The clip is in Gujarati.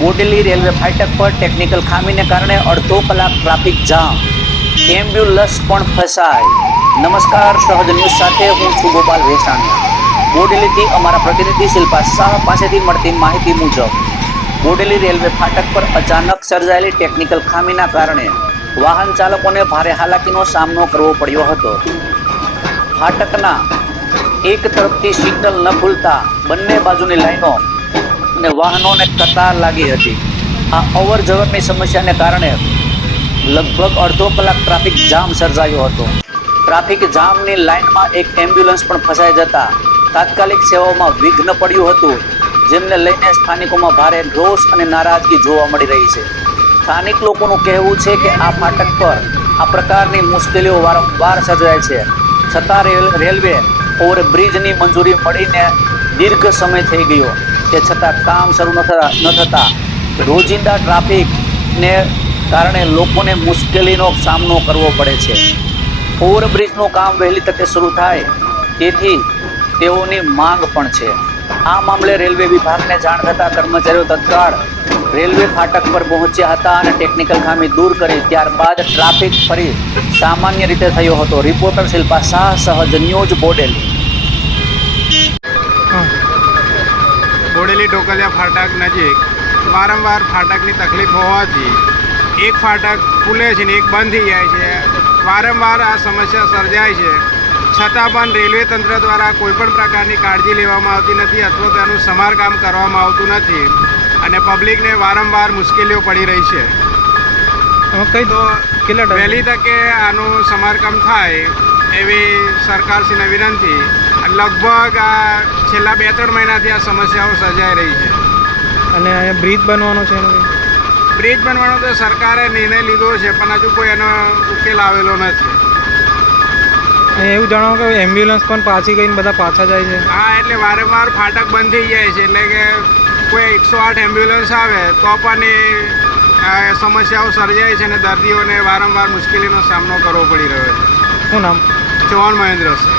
બોડેલી રેલવે ફાટક પર ટેકનિકલ ખામીને કારણે અડધો કલાક ટ્રાફિક જામ. એમ્બ્યુલન્સ પણ ફસાય. નમસ્કાર, સહજ ન્યૂઝ સાથે હું છું ગોપાલ વેસાણી બોડેલીથી અમારા પ્રતિનિધિ શિલ્પા શાહ પાસેથી મળતી માહિતી મુજબ બોડેલી રેલવે ફાટક પર અચાનક સર્જાયેલી ટેકનિકલ ખામીના કારણે વાહન ચાલકોને ભારે હાલાકીનો સામનો કરવો પડ્યો હતો. ફાટકના એક તરફથી સિગ્નલ ન ખુલતા બંને બાજુની લાઈનો અને વાહનોને કતાર લાગી હતી. આ અવર જવરની સમસ્યાને કારણે લગભગ અડધો કલાક ટ્રાફિક જામ સર્જાયો હતો. ટ્રાફિક જામની લાઇનમાં એક એમ્બ્યુલન્સ પણ ફસાઈ જતા તાત્કાલિક સેવાઓમાં વિઘ્ન પડ્યું હતું, જેમને લઈને સ્થાનિકોમાં ભારે રોષ અને નારાજગી જોવા મળી રહી છે. સ્થાનિક લોકોનું કહેવું છે કે આ ફાટક પર આ પ્રકારની મુશ્કેલીઓ વારંવાર સર્જાય છે. છતાં રેલ, રેલવે ઓવર બ્રિજની મંજૂરી મળીને દીર્ઘ સમય થઈ ગયો. તે છતાં કામ શરૂ ન થતા ન થતાં રોજિંદા ટ્રાફિકને કારણે લોકોને મુશ્કેલીનો સામનો કરવો પડે છે. ઓવરબ્રિજનું કામ વહેલી તકે શરૂ થાય, તેથી તેઓની માંગ પણ છે. આ મામલે રેલવે વિભાગને જાણ થતાં કર્મચારીઓ તત્કાળ રેલવે ફાટક પર પહોંચ્યા હતા અને ટેકનિકલ ખામી દૂર કરી. ત્યારબાદ ટ્રાફિક ફરી સામાન્ય રીતે થયો હતો. રિપોર્ટર શિલ્પા શાહ, સહજ ન્યૂઝ બોડેલી. બોડેલી ઢોકલિયા ફાટક નજીક વારંવાર ફાટકની તકલીફ હોવાથી એક ફાટક ખુલે છે ને એક બંધ થઈ જાય છે. વારંવાર આ સમસ્યા સર્જાય છે. છતાં પણ રેલવે તંત્ર દ્વારા કોઈપણ પ્રકારની કાળજી લેવામાં આવતી નથી અથવા તેનું સમારકામ કરવામાં આવતું નથી અને પબ્લિકને વારંવાર મુશ્કેલીઓ પડી રહી છે. કઈ તો કેટલા વહેલી તકે આનું સમારકામ થાય એવી સરકારશ્રીને વિનંતી લગભગ આ છેલ્લા બે ત્રણ મહિનાથી આ સમસ્યાઓ સર્જાઈ રહી છે. અને અહીંયા બ્રિજ બનવાનો છે એનો બ્રિજ બનવાનો તો સરકારે નિર્ણય લીધો છે પણ હજુ કોઈ એનો ઉકેલ આવેલો નથી. એવું જણાવો કે એમ્બ્યુલન્સ પણ પાછી ગઈને બધા પાછા જાય છે? હા એટલે વારંવાર ફાટક બંધ થઈ જાય છે એટલે કે કોઈ એકસો આઠ એમ્બ્યુલન્સ આવે તો પણ એ આ સમસ્યાઓ સર્જાય છે અને દર્દીઓને વારંવાર મુશ્કેલીનો સામનો કરવો પડી રહ્યો છે. શું નામ? ચૌહાણ મહેન્દ્રસિંહ